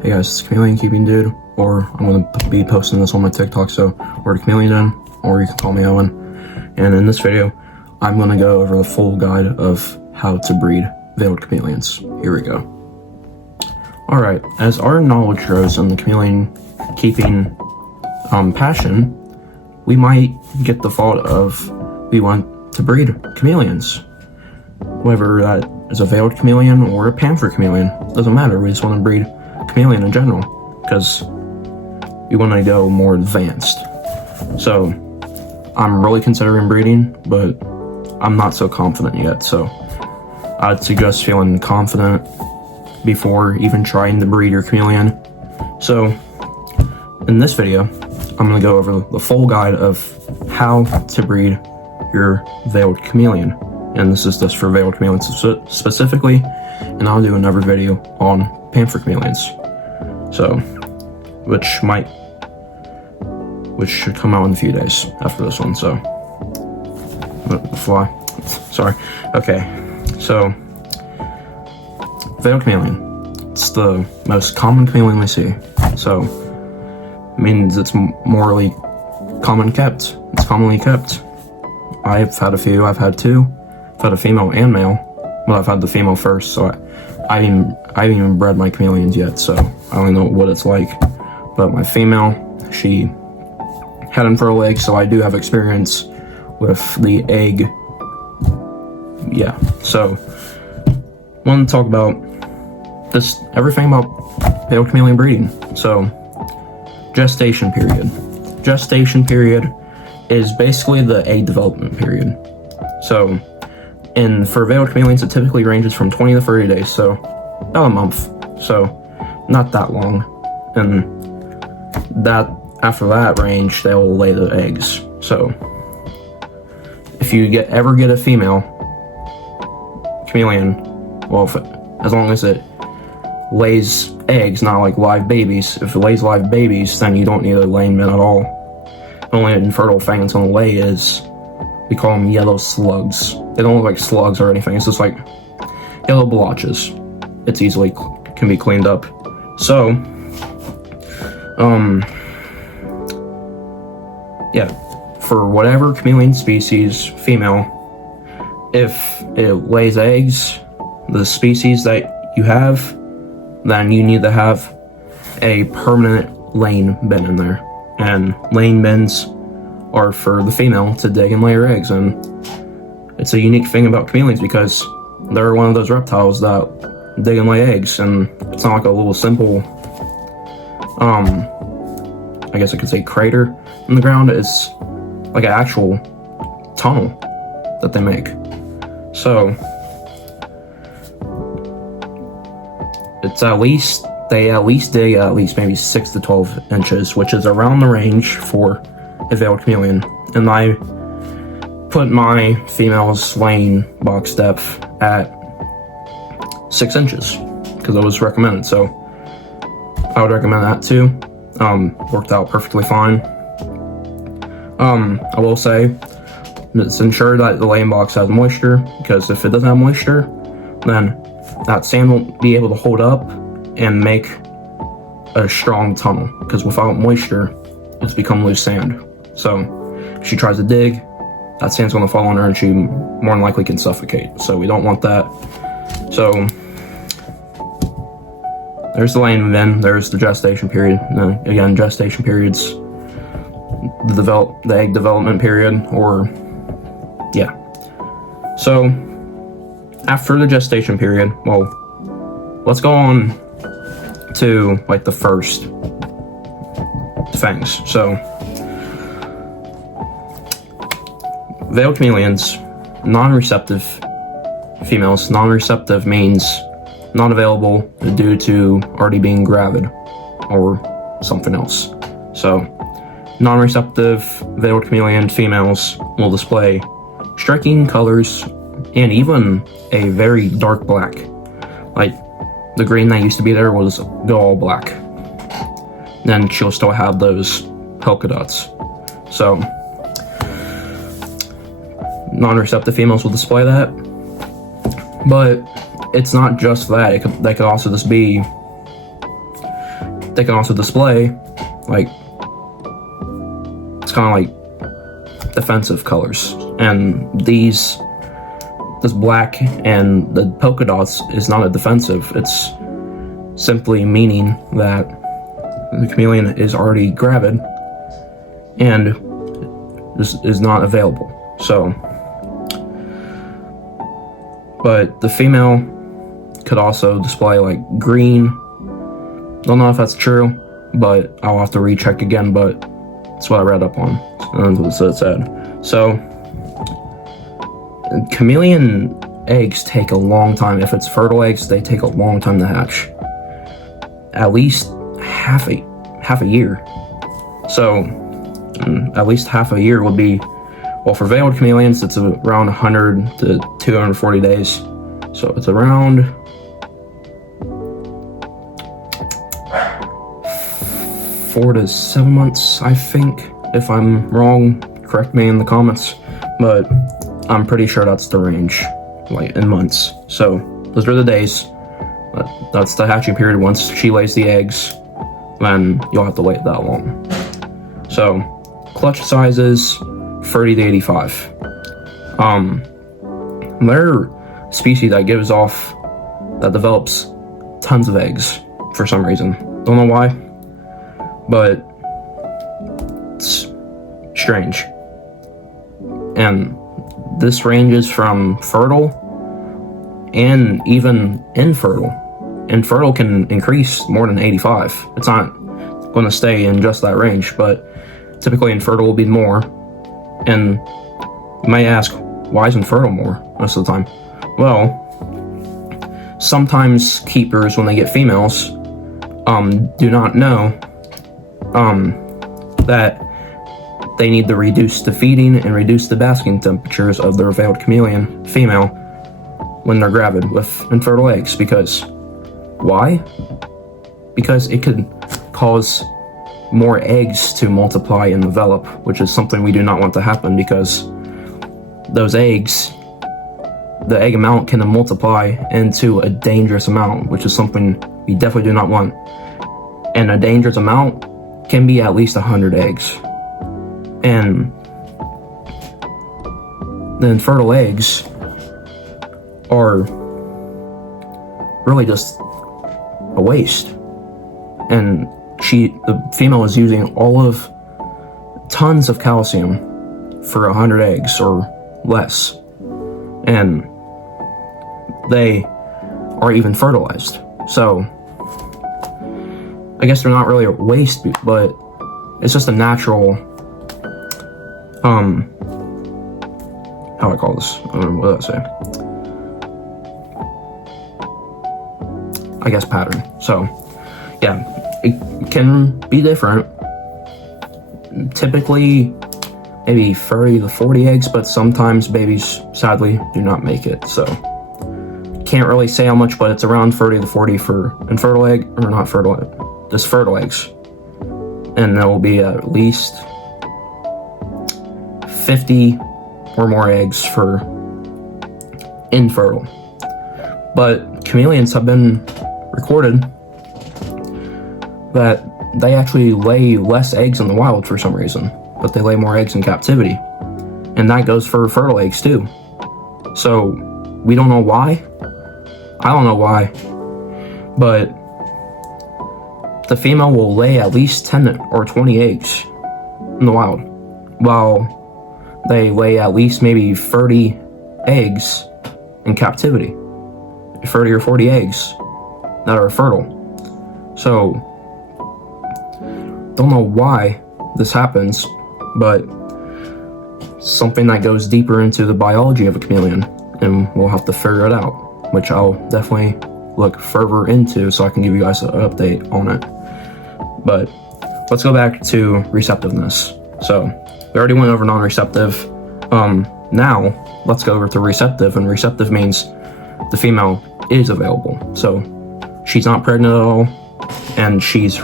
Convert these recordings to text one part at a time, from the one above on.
Hey guys, it's Chameleon Keeping Dude, or I'm going to be posting this on my TikTok, so word Chameleon, or you can call me Owen. And in this video, I'm going to go over the full guide of how to breed veiled chameleons. Here we go. Alright, as our knowledge grows in the chameleon keeping passion, we might get the thought of we want to breed chameleons. Whether that is a veiled chameleon or a panther chameleon, doesn't matter, we just want to breed chameleon in general, because we want to go more advanced. So, I'm really considering breeding, but I'm not so confident yet, so I'd suggest feeling confident before even trying to breed your chameleon. So, in this video, I'm going to go over the full guide of how to breed your veiled chameleon. And this is just for veiled chameleons specifically, and I'll do another video on panther chameleons. So, which should come out in a few days after this one, so. Sorry. Okay, so, veiled chameleon. It's the most common chameleon we see. So, it means it's morally commonly kept. It's commonly kept. I've had a few, I've had two. I've had a female and male. Well, I've had the female first, so I haven't even bred my chameleons yet, so I don't know what it's like. But my female, she had unfurled eggs, so I do have experience with the egg. Yeah, so I want to talk about just everything about veiled chameleon breeding. So, gestation period. Gestation period is basically the egg development period. So, and for veiled chameleons, it typically ranges from 20 to 30 days, so about a month. So, not that long. And that after that range, they'll lay the eggs. So, if you ever get a female chameleon, well, as long as it lays eggs, not like live babies. If it lays live babies, then you don't need a laying bin at all. The only infertile thing it's gonna lay is, we call them yellow slugs. They don't look like slugs or anything. It's just like yellow blotches. It's easily can be cleaned up. So, yeah, for whatever chameleon species, female, if it lays eggs, the species that you have, then you need to have a permanent laying bin in there. And laying bins are for the female to dig and lay her eggs. And it's a unique thing about chameleons because they're one of those reptiles that dig and lay eggs, and it's not like a little simple, I guess I could say crater in the ground. It's like an actual tunnel that they make. So, it's they at least dig at least maybe 6 to 12 inches, which is around the range for a veiled chameleon. And I put my female's laying box depth at 6 inches because it was recommended. So I would recommend that too. Worked out perfectly fine. I will say, let's ensure that the laying box has moisture, because if it doesn't have moisture, then that sand won't be able to hold up and make a strong tunnel, because without moisture, it's become loose sand. So if she tries to dig, that sand's going to fall on her and she more than likely can suffocate. So we don't want that. So there's the laying bin, there's the gestation period. Again, gestation periods, the egg development period, or yeah. So after the gestation period, well, let's go on to like the first things. So, veiled chameleons, non-receptive females. Non-receptive means not available due to already being gravid or something else. So, non-receptive veiled chameleon females will display striking colors and even a very dark black. Like, the green that used to be there was go all black. Then she'll still have those polka dots. So, non-receptive females will display that. But it's not just that. They could also just be they can also display, like, it's kind of like defensive colors. And this black and the polka dots is not a defensive. It's simply meaning that the chameleon is already gravid and is not available. So, but the female could also display like green. Don't know if that's true, but I'll have to recheck again, but that's what I read up on, and that's what it said. So, chameleon eggs take a long time. If it's fertile eggs, they take a long time to hatch. At least half a year. So, at least half a year would be, well, for veiled chameleons, it's around 100 to 240 days. So it's around 4 to 7 months, I think. If I'm wrong, correct me in the comments. But I'm pretty sure that's the range, like in months. So those are the days. That's the hatching period. Once she lays the eggs, then you'll have to wait that long. So clutch sizes 30 to 85. They're a species that develops tons of eggs for some reason. Don't know why, but it's strange. And this ranges from fertile and even infertile. Infertile can increase more than 85. It's not going to stay in just that range, but typically infertile will be more. And you might ask, why is infertile more most of the time? Well, sometimes keepers, when they get females, do not know that they need to reduce the feeding and reduce the basking temperatures of their veiled chameleon female when they're gravid with infertile eggs. Because why? Because it could cause more eggs to multiply and develop, which is something we do not want to happen, because those eggs, the egg amount can multiply into a dangerous amount, which is something we definitely do not want. And a dangerous amount can be at least 100 eggs. And the infertile eggs are really just a waste. And the female is using tons of calcium for 100 eggs or less. And they are even fertilized. So I guess they're not really a waste, but it's just a natural, how do I call this? What did I say? I guess pattern. So yeah, it can be different. Typically maybe 30 to 40 eggs, but sometimes babies sadly do not make it. So can't really say how much, but it's around 30 to 40 for infertile egg, or not fertile, just fertile eggs. And there will be at least 50 or more eggs for infertile. But chameleons have been recorded that they actually lay less eggs in the wild for some reason, but they lay more eggs in captivity. And that goes for fertile eggs too. So we don't know why. I don't know why, but the female will lay at least 10 or 20 eggs in the wild, while they lay at least maybe 30 eggs in captivity. 30 or 40 eggs that are fertile. So, don't know why this happens, but something that goes deeper into the biology of a chameleon, and we'll have to figure it out, which I'll definitely look further into so I can give you guys an update on it. But let's go back to receptiveness. So we already went over non-receptive. Now let's go over to receptive, and receptive means the female is available. So she's not pregnant at all, and she's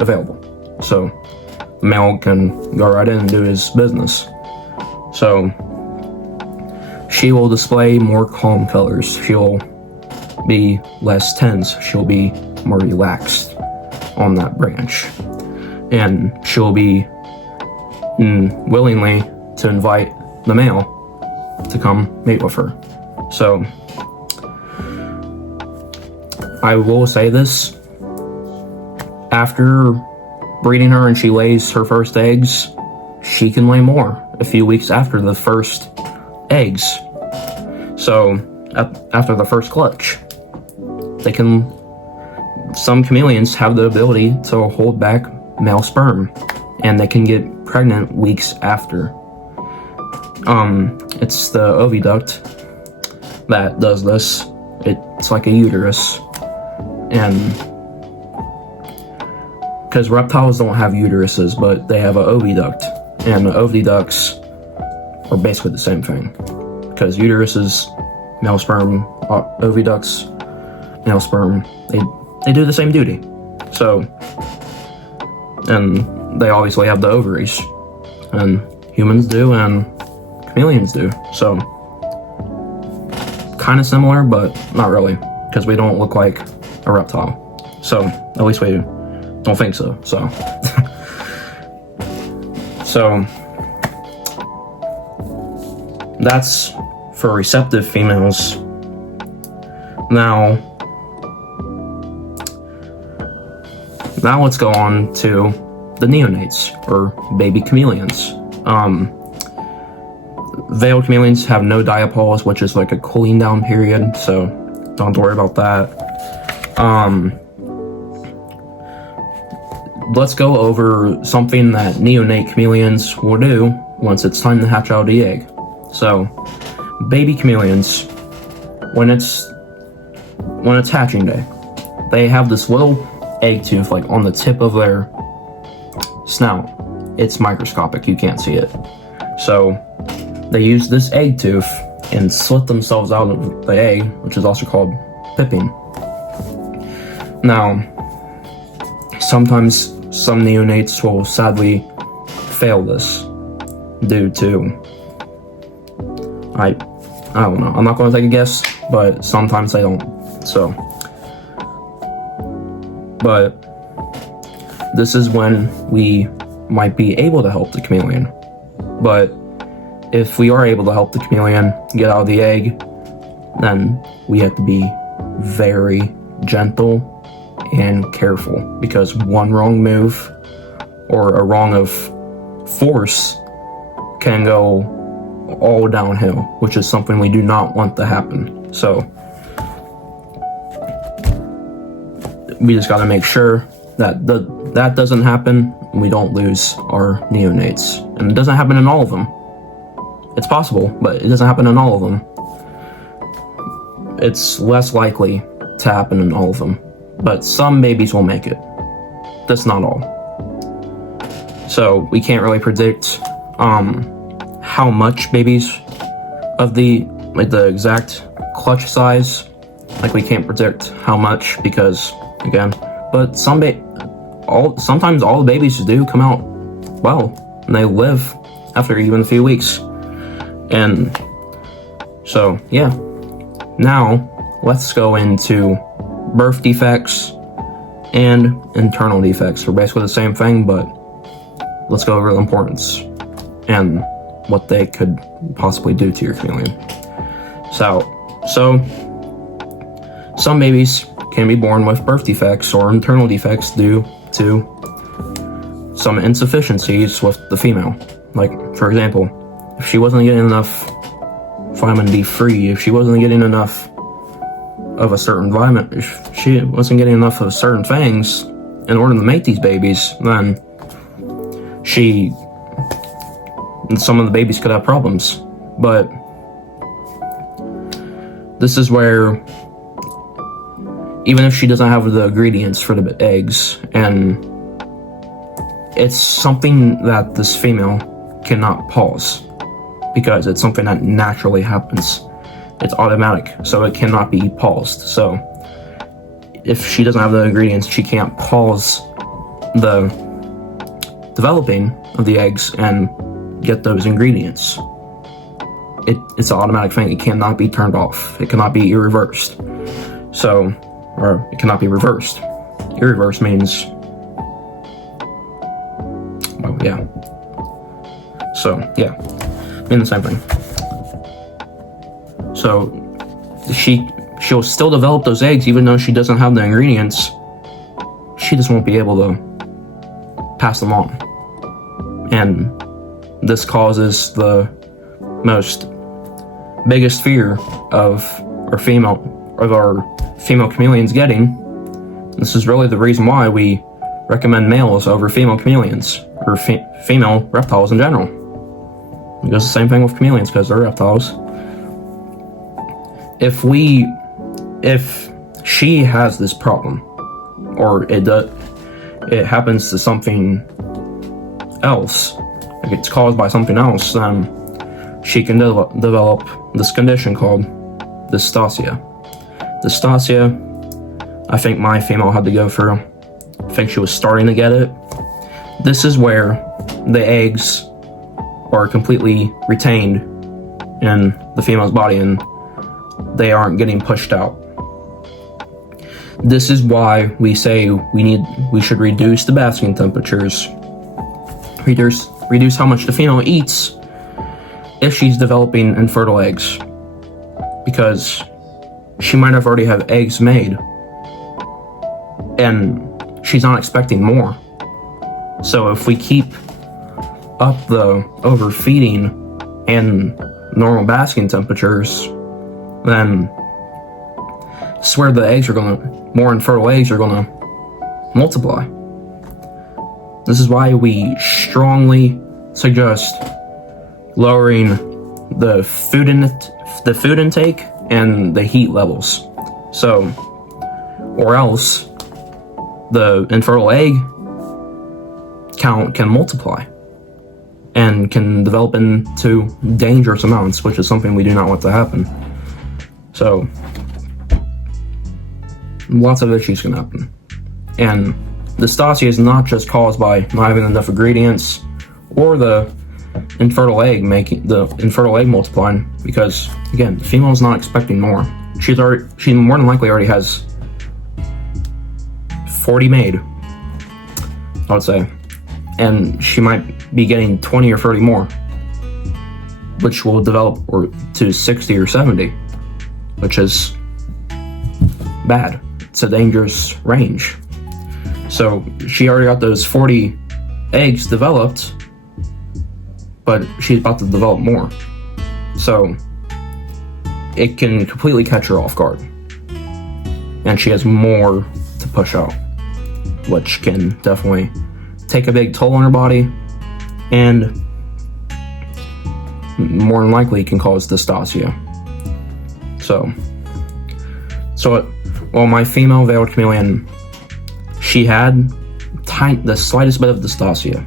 available. So the male can go right in and do his business. So she will display more calm colors. She'll be less tense. She'll be more relaxed. on that branch, and she'll be willingly to invite the male to come mate with her. So I will say this, after breeding her and she lays her first eggs, she can lay more a few weeks after the first eggs. So after the first clutch, some chameleons have the ability to hold back male sperm, and they can get pregnant weeks after. It's the oviduct that does this. It's like a uterus, and because reptiles don't have uteruses, but they have an oviduct, and the oviducts are basically the same thing, because uteruses, male sperm, oviducts, male sperm, they do the same duty. So, and they obviously have the ovaries, and humans do, and chameleons do. So, kind of similar, but not really, because we don't look like a reptile. So, at least we don't think so. So, so that's for receptive females. Now let's go on to the neonates, or baby chameleons. Veiled chameleons have no diapause, which is like a cooling down period, so don't have to worry about that. Let's go over something that neonate chameleons will do once it's time to hatch out the egg. So, baby chameleons, when it's hatching day, they have this little egg tooth like on the tip of their snout. It's microscopic, you can't see it. So they use this egg tooth and slit themselves out of the egg, which is also called pipping. Now, sometimes some neonates will sadly fail this due to, I don't know, I'm not going to take a guess, but sometimes they don't. So, but this is when we might be able to help the chameleon. But if we are able to help the chameleon get out of the egg, then we have to be very gentle and careful, because one wrong move or a wrong of force can go all downhill, which is something we do not want to happen. So we just got to make sure that that doesn't happen, and we don't lose our neonates. And it doesn't happen in all of them. It's possible, but it doesn't happen in all of them. It's less likely to happen in all of them, but some babies will make it. That's not all. So we can't really predict how much babies of the exact clutch size. Like, we can't predict how much, because again, but sometimes all the babies do come out well, and they live after even a few weeks. And so, yeah. Now, let's go into birth defects and internal defects. They're basically the same thing, but let's go over the importance and what they could possibly do to your chameleon. So some babies can be born with birth defects or internal defects due to some insufficiencies with the female. Like, for example, if she wasn't getting enough vitamin D3, if she wasn't getting enough of a certain vitamin, if she wasn't getting enough of certain things in order to make these babies, then some of the babies could have problems. But this is where, even if she doesn't have the ingredients for the eggs, and it's something that this female cannot pause, because it's something that naturally happens. It's automatic, so it cannot be paused. So if she doesn't have the ingredients, she can't pause the developing of the eggs and get those ingredients. It's an automatic thing. It cannot be turned off. It cannot be reversed. So, or it cannot be reversed. Irreverse means yeah. So, yeah, mean the same thing. So, she'll still develop those eggs even though she doesn't have the ingredients. She just won't be able to pass them on. And this causes the biggest fear of our female chameleons getting. This is really the reason why we recommend males over female chameleons, or female reptiles in general. It goes the same thing with chameleons because they're reptiles. If she has this problem, or it happens to something else, like it's caused by something else, then she can develop this condition called dystocia. Dystocia, I think my female had to go through. I think she was starting to get it. This is where the eggs are completely retained in the female's body and they aren't getting pushed out. This is why we say we should reduce the basking temperatures, reduce how much the female eats if she's developing infertile eggs, because she might have already have eggs made and she's not expecting more. So if we keep up the overfeeding and normal basking temperatures, then I swear more infertile eggs are gonna multiply. This is why we strongly suggest lowering the food intake and the heat levels. So, or else the infertile egg count can multiply and can develop into dangerous amounts, which is something we do not want to happen. So, lots of issues can happen. And dystocia is not just caused by not having enough ingredients or the infertile egg multiplying, because again, the female is not expecting more. She more than likely already has 40 made, I would say, and she might be getting 20 or 30 more, which will develop to 60 or 70, which is bad. It's a dangerous range. So she already got those 40 eggs developed, but she's about to develop more. So it can completely catch her off guard. And she has more to push out, which can definitely take a big toll on her body and more than likely can cause dystocia. Well, my female veiled chameleon, she had the slightest bit of dystocia.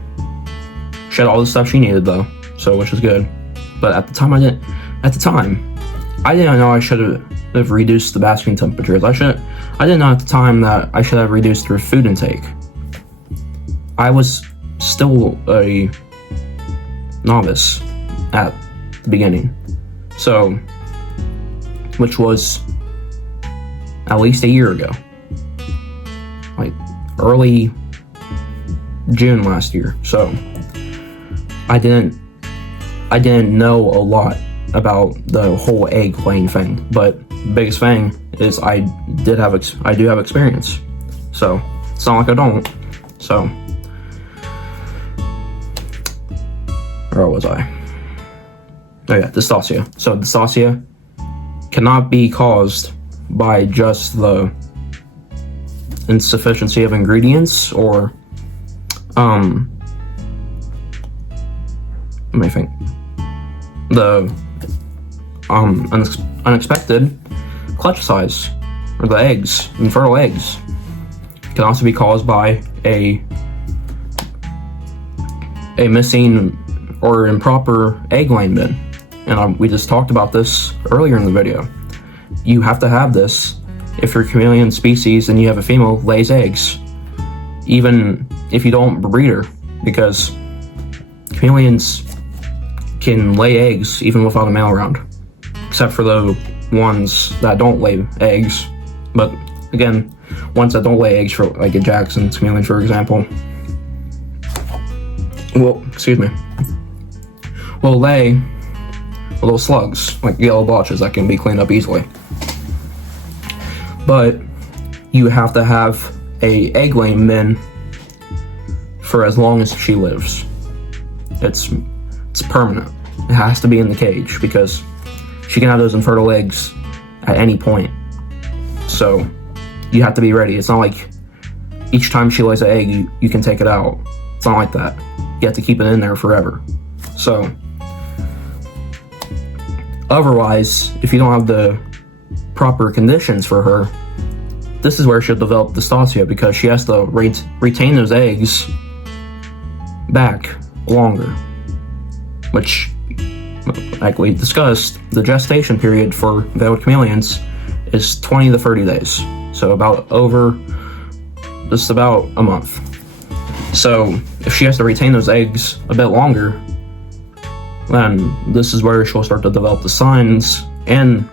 She had all the stuff she needed though, which is good. But at the time I didn't know I should have reduced the basking temperatures. I didn't know at the time that I should have reduced her food intake. I was still a novice at the beginning. So, which was at least a year ago. Like early June last year. So I didn't know a lot about the whole egg laying thing, but the biggest thing is I do have experience. So it's not like I don't. So where was I? Oh yeah, dystocia. So dystocia cannot be caused by just the insufficiency of ingredients or let me think. The unexpected clutch size, or the eggs, infertile eggs, can also be caused by a missing or improper egg laying bin. And we just talked about this earlier in the video. You have to have this if your chameleon species and you have a female lays eggs, even if you don't breed her, because chameleons can lay eggs even without a male around, except for the ones that don't lay eggs. But again, ones that don't lay eggs, for like a Jackson chameleon, for example, will, excuse me, will lay little slugs, like yellow blotches that can be cleaned up easily. But you have to have a egg laying bin for as long as she lives. It's permanent. It has to be in the cage because she can have those infertile eggs at any point. So you have to be ready. It's not like each time she lays an egg, you can take it out. It's not like that. You have to keep it in there forever. So otherwise, if you don't have the proper conditions for her, this is where she'll develop dystocia because she has to retain those eggs back longer, which, like we discussed, the gestation period for veiled chameleons is 20 to 30 days, so just about a month. So if she has to retain those eggs a bit longer, then this is where she'll start to develop the signs and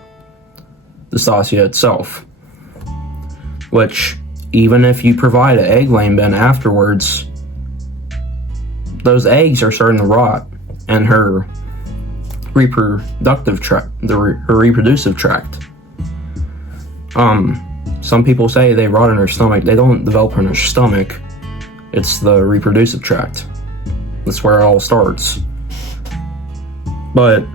dystocia itself, which even if you provide an egg laying bin afterwards, those eggs are starting to rot and her reproductive tract, her reproducive tract. Some people say they rot in her stomach. They don't develop in her stomach. It's the reproducive tract. That's where it all starts. But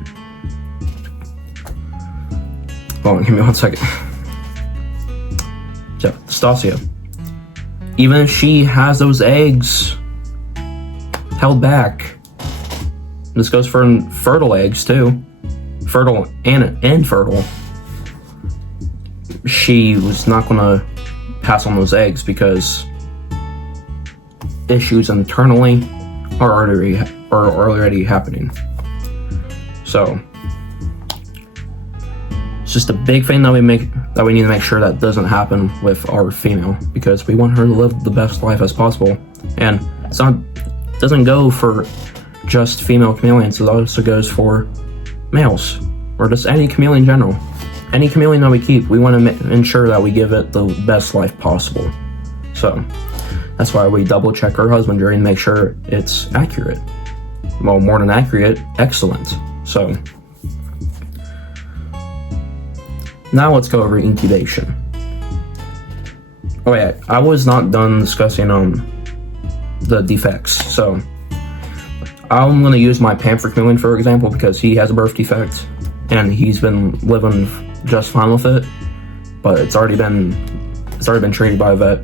hold on, give me 1 second. Yeah, dystocia. Even if she has those eggs held back, this goes for fertile eggs too, fertile and infertile, she was not going to pass on those eggs because issues internally are already happening. So it's just a big thing that we need to make sure that doesn't happen with our female, because we want her to live the best life as possible. And it doesn't go for just female chameleons, it also goes for males, or just any chameleon in general. Any chameleon that we keep, we want to ensure that we give it the best life possible. So that's why we double check our husbandry and make sure it's accurate. Well, more than accurate, excellent. So now let's go over incubation. Oh yeah, I was not done discussing the defects. So I'm going to use my pamphor chameleon for example because he has a birth defect and he's been living just fine with it, but it's already been treated by a vet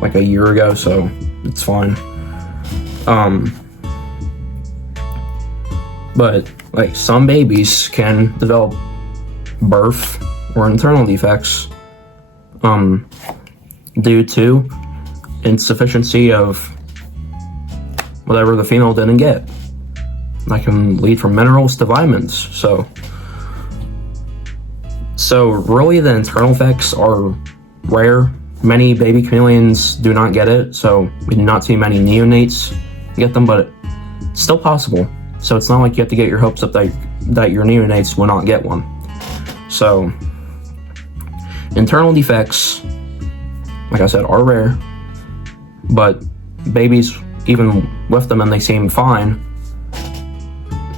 like a year ago, so it's fine. But like some babies can develop birth or internal defects due to insufficiency of whatever the female didn't get. That can lead from minerals to vitamins. So really the internal effects are rare. Many baby chameleons do not get it, so we do not see many neonates get them, but it's still possible. So it's not like you have to get your hopes up that your neonates will not get one. So internal defects, like I said, are rare, but babies, even with them and they seem fine,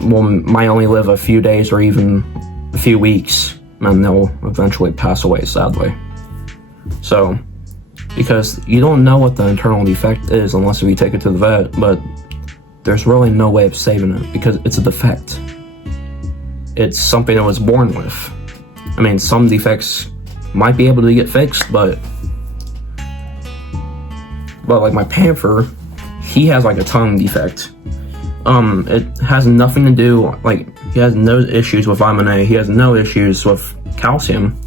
might only live a few days or even a few weeks, and they'll eventually pass away, sadly. So, because you don't know what the internal defect is unless you take it to the vet, but there's really no way of saving it because it's a defect. It's something it was born with. I mean, some defects might be able to get fixed, but like my pamphor, he has like a tongue defect. It has nothing to do, like, he has no issues with vitamin A, he has no issues with calcium,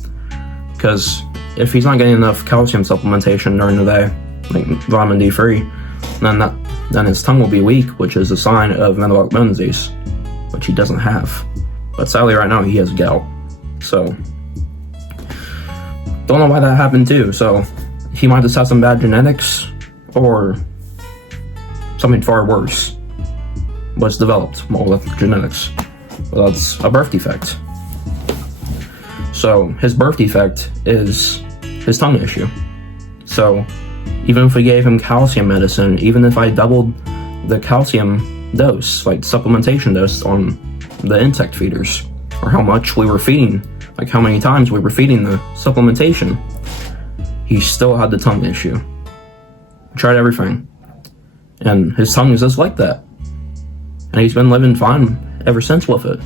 because if he's not getting enough calcium supplementation during the day, like vitamin D3, then his tongue will be weak, which is a sign of metabolic bone disease, which he doesn't have. But sadly right now he has gout, so don't know why that happened too. So he might just have some bad genetics, or something far worse was developed with genetics. Well, that's a birth defect. So his birth defect is his tongue issue. So even if we gave him calcium medicine, even if I doubled the calcium dose, like supplementation dose on the insect feeders, or how much we were feeding, like how many times we were feeding the supplementation. He still had the tongue issue. Tried everything, and his tongue is just like that, and he's been living fine ever since with it.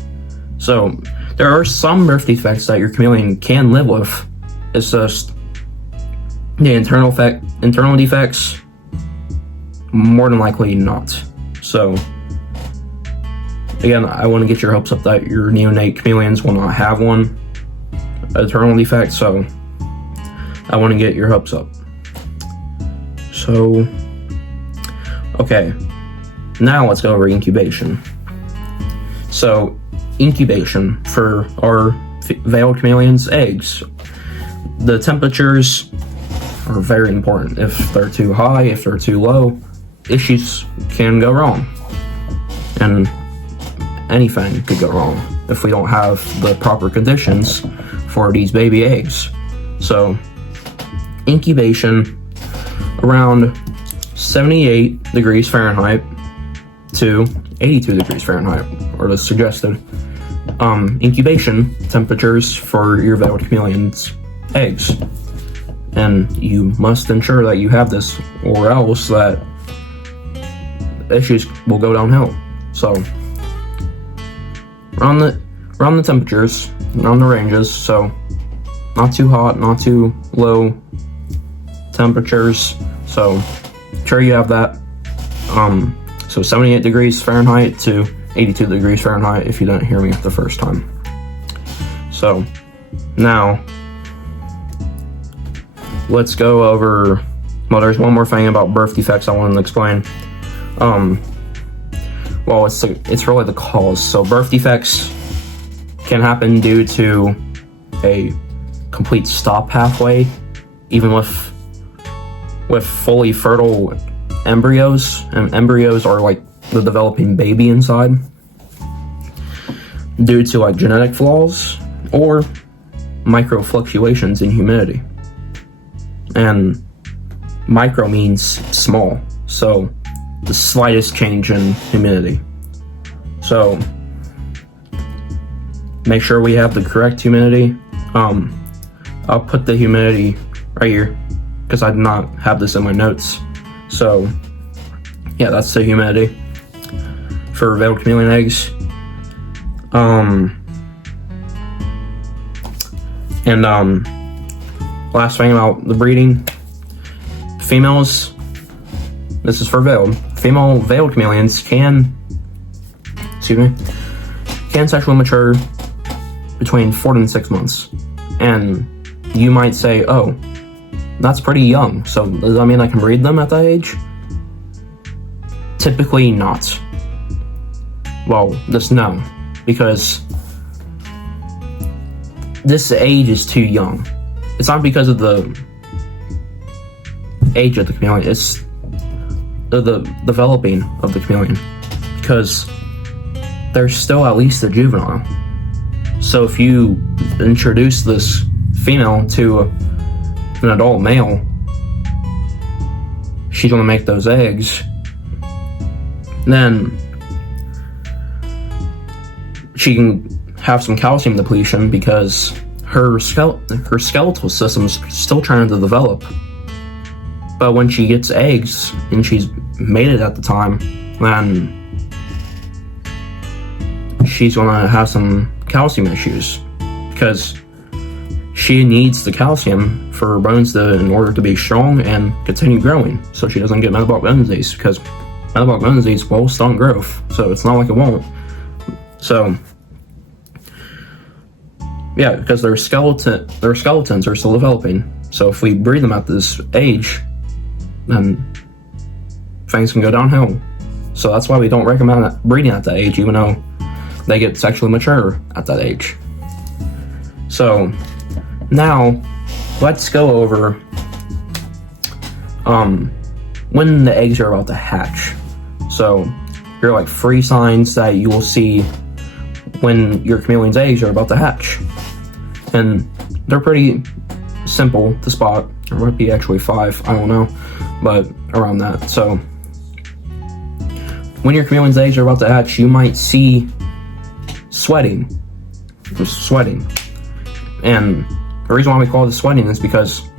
So there are some birth defects that your chameleon can live with. It's just the internal defects, more than likely not. So again, I want to get your hopes up that your neonate chameleons will not have one internal defect, so I want to get your hopes up. So, okay, now let's go over incubation. So, incubation for our veiled chameleon's eggs. The temperatures are very important. If they're too high, if they're too low, issues can go wrong. And anything could go wrong if we don't have the proper conditions for these baby eggs. So, incubation around 78 degrees Fahrenheit to 82 degrees Fahrenheit are the suggested incubation temperatures for your veiled chameleon's eggs. And you must ensure that you have this, or else that issues will go downhill. So around the temperatures, around the ranges, so not too hot, not too low temperatures. So sure you have that. So 78 degrees Fahrenheit to 82 degrees Fahrenheit if you didn't hear me the first time. So now let's go over, well, there's one more thing about birth defects I wanted to explain. Well, it's really the cause. So birth defects can happen due to a complete stop pathway, even with fully fertile embryos, and embryos are like the developing baby inside, due to like genetic flaws or micro fluctuations in humidity. And micro means small, so the slightest change in humidity. So make sure we have the correct humidity. I'll put the humidity right here because I did not have this in my notes. So yeah, that's the humidity for veiled chameleon eggs. Last thing about the breeding, females, this is for veiled, female veiled chameleons can sexually mature between 4 and 6 months. And you might say, oh, that's pretty young, so does that mean I can breed them at that age? Typically not. Well, just no, because this age is too young. It's not because of the age of the chameleon, it's the developing of the chameleon, because they're still at least a juvenile. So if you introduce this female to an adult male, she's gonna make those eggs, then she can have some calcium depletion because her skeletal system's still trying to develop. But when she gets eggs and she's mated at the time, then she's gonna have some calcium issues because she needs the calcium for her bones in order to be strong and continue growing, so she doesn't get metabolic bone disease, because metabolic bone disease will stunt growth, so it's not like it won't. So yeah, because their skeletons are still developing. So if we breed them at this age, then things can go downhill. So that's why we don't recommend breeding at that age, even though they get sexually mature at that age. So now let's go over when the eggs are about to hatch. So here are like 3 signs that you will see when your chameleon's eggs are about to hatch. And they're pretty simple to spot. There might be actually 5, I don't know, but around that. So when your chameleon's eggs are about to hatch, you might see sweating. Just sweating. And the reason why we call this sweating is because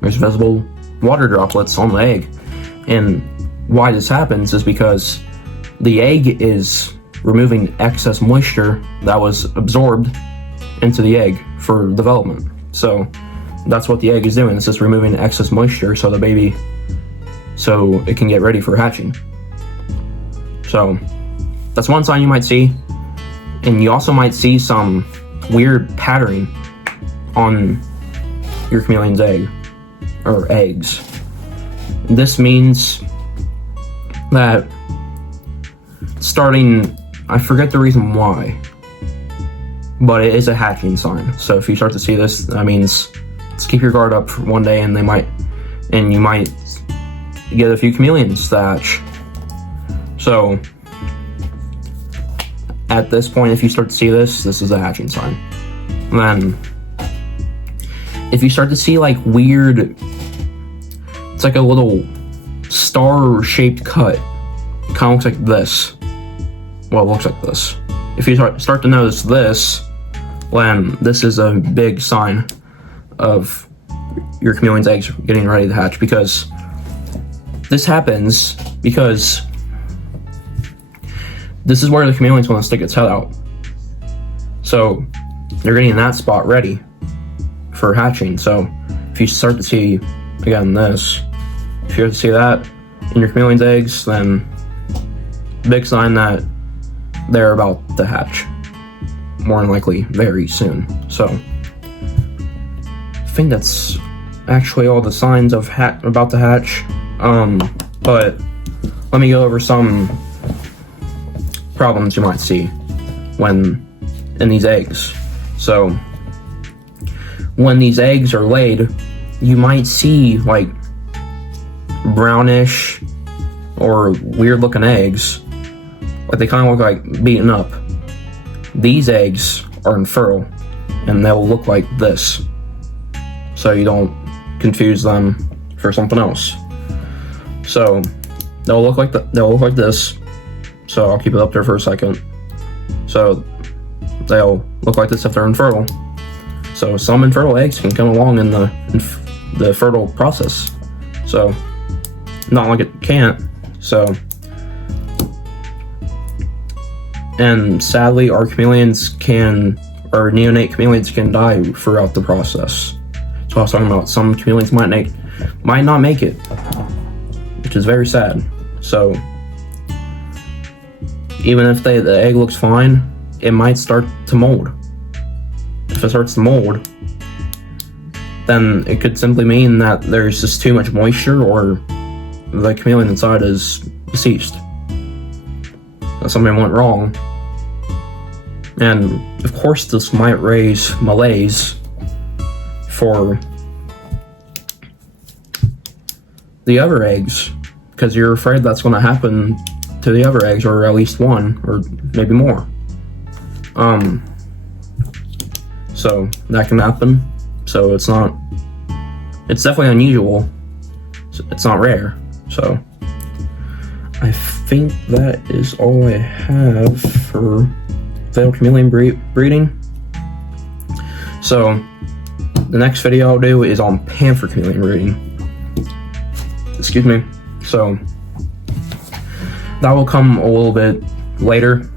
there's visible water droplets on the egg. And why this happens is because the egg is removing excess moisture that was absorbed into the egg for development. So that's what the egg is doing. It's just removing excess moisture so it can get ready for hatching. So that's one sign you might see. And you also might see some weird patterning on your chameleon's egg or eggs. This means that starting, I forget the reason why, but it is a hatching sign. So if you start to see this, that means just keep your guard up for one day, and you might get a few chameleons to hatch. So at this point, if you start to see this is a hatching sign. And then if you start to see like weird, it's like a little star-shaped cut. It kind of looks like this. Well, it looks like this. If you start to notice this, then this is a big sign of your chameleon's eggs getting ready to hatch, because this happens because this is where the chameleon's going to stick its head out. So they're getting that spot ready for hatching. So if you start to see, again, this, if you start to see that in your chameleon's eggs, then big sign that they're about to hatch, more than likely very soon. So I think that's actually all the signs of about to hatch. But let me go over some problems you might see when in these eggs. So when these eggs are laid, you might see like brownish or weird looking eggs. Like they kind of look like beaten up. These eggs are infertile, and they'll look like this, so you don't confuse them for something else. So they'll look like this. So I'll keep it up there for a second. So they'll look like this if they're infertile. So some infertile eggs can come along in the fertile process. So not like it can't. So. And sadly, our neonate chameleons can die throughout the process. So I was talking about some chameleons might not make it, which is very sad. So even if the egg looks fine, it might start to mold. If it starts to mold, then it could simply mean that there's just too much moisture, or the chameleon inside is deceased. Something went wrong. And of course this might raise malaise for the other eggs, because you're afraid that's going to happen to the other eggs, or at least one, or maybe more. So that can happen. So it's definitely unusual. It's not rare. So I think that is all I have for veiled chameleon breeding. So the next video I'll do is on panther chameleon breeding. Excuse me. So that will come a little bit later.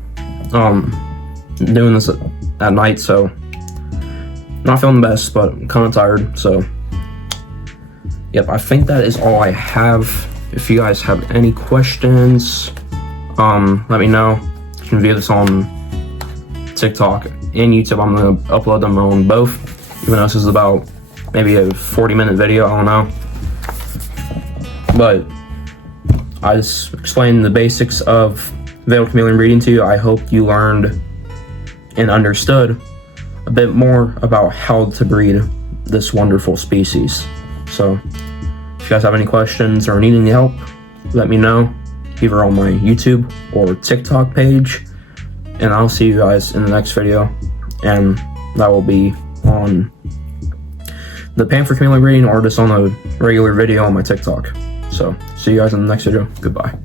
Doing this at night, so not feeling the best, but I'm kind of tired. So yep, I think that is all I have. If you guys have any questions, let me know. You can view this on TikTok and YouTube. I'm gonna upload them on both, even though this is about maybe a 40-minute video, I don't know. But I just explained the basics of veiled chameleon breeding to you. I hope you learned and understood a bit more about how to breed this wonderful species. So if you guys have any questions or need any help, let me know, either on my YouTube or TikTok page, and I'll see you guys in the next video, and that will be on the panther chameleon breeding, or just on a regular video on my TikTok. So see you guys in the next video. Goodbye.